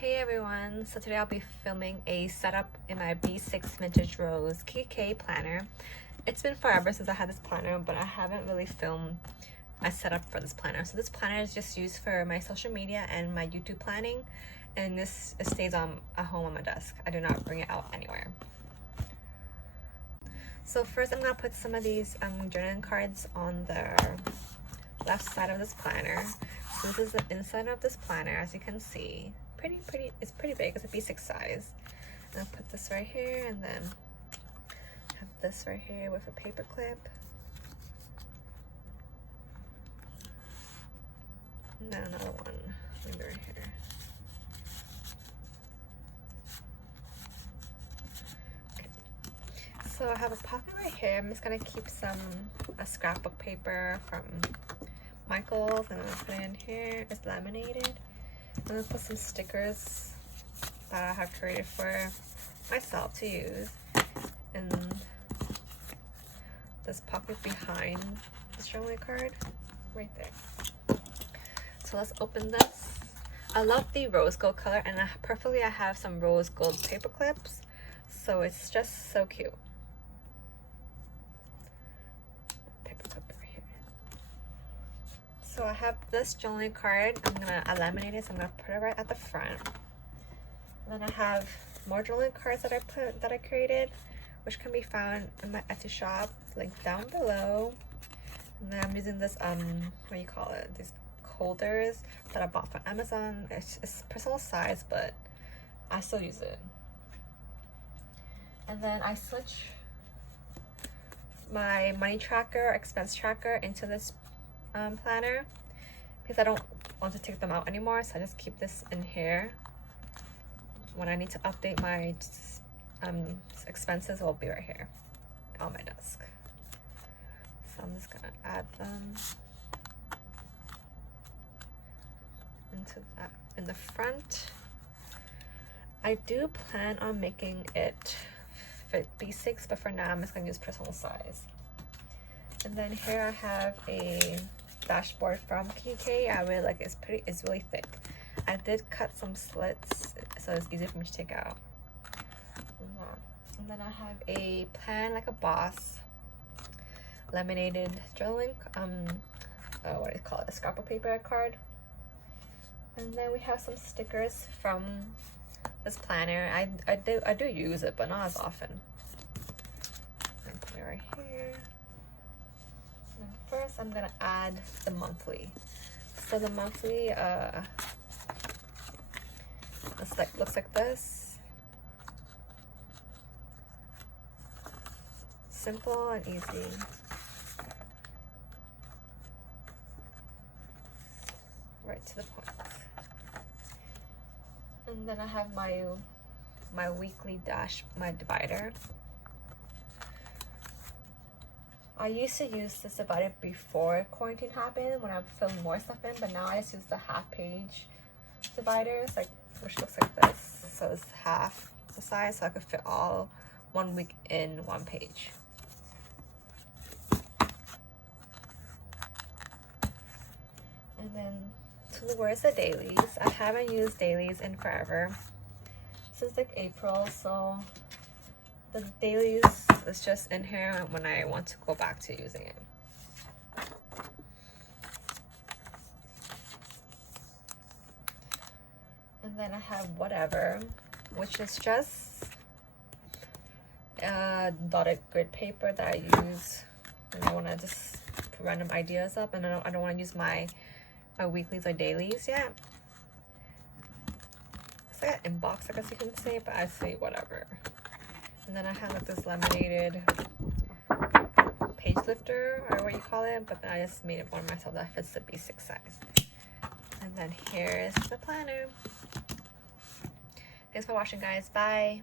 Hey everyone, so today I'll be filming a setup in my B6 Vintage Rose Kikki K Planner. It's been forever since I had this planner, but I haven't really filmed a setup for this planner. So this planner is just used for my social media and my YouTube planning, and it stays at home on my desk. I do not bring it out anywhere. So first I'm going to put some of these journaling cards on the left side of this planner. So this is the inside of this planner, as you can see. It's pretty big. It's a B6 size. And I'll put this right here, and then have this right here with a paper clip. And then another one maybe right here. Okay. So I have a pocket right here. I'm just gonna keep a scrapbook paper from Michael's, and I'm gonna put it in here. It's laminated. I'm gonna put some stickers that I have created for myself to use in this pocket behind this journaling card right there. So let's open this. I love the rose gold color, and I have some rose gold paper clips, so it's just so cute. So I have this journaling card. I laminate it, so I'm gonna put it right at the front. And then I have more journaling cards that I created, which can be found in my Etsy shop, linked down below. And then I'm using this what do you call it? These holders that I bought from Amazon. It's personal size, but I still use it. And then I switch my money tracker, expense tracker into this planner, because I don't want to take them out anymore, so I just keep this in here. When I need to update my expenses, will be right here on my desk. So I'm just gonna add them into that in the front. I do plan on making it fit B6, but for now I'm just gonna use personal size. And then here I have a dashboard from Kikki K. I really like it. It's really thick. I did cut some slits, so it's easy for me to take out. And then I have a Plan Like a Boss laminated journaling, what do you call it? A scrapbook paper card. And then we have some stickers from this planner. I do use it, but not as often. And put it right here. And first, I'm gonna add the monthly. So the monthly looks like this. Simple and easy. Right to the point. And then I have my weekly my divider. I used to use this divider before quarantine happened, when I filmed more stuff in, but now I just use the half-page dividers, which looks like this. So it's half the size, so I could fit all 1 week in one page. And then towards the dailies, I haven't used dailies in forever, since like April, so the dailies is just in here when I want to go back to using it. And then I have Whatever, which is just dotted grid paper that I use when I want to just put random ideas up, and I don't want to use my weeklies or dailies yet. It's like an inbox, I guess you can say, but I say Whatever. And then I have like this laminated page lifter, or what you call it, but then I just made it one myself that fits the B6 size. And then here's the planner. Thanks for watching, guys. Bye.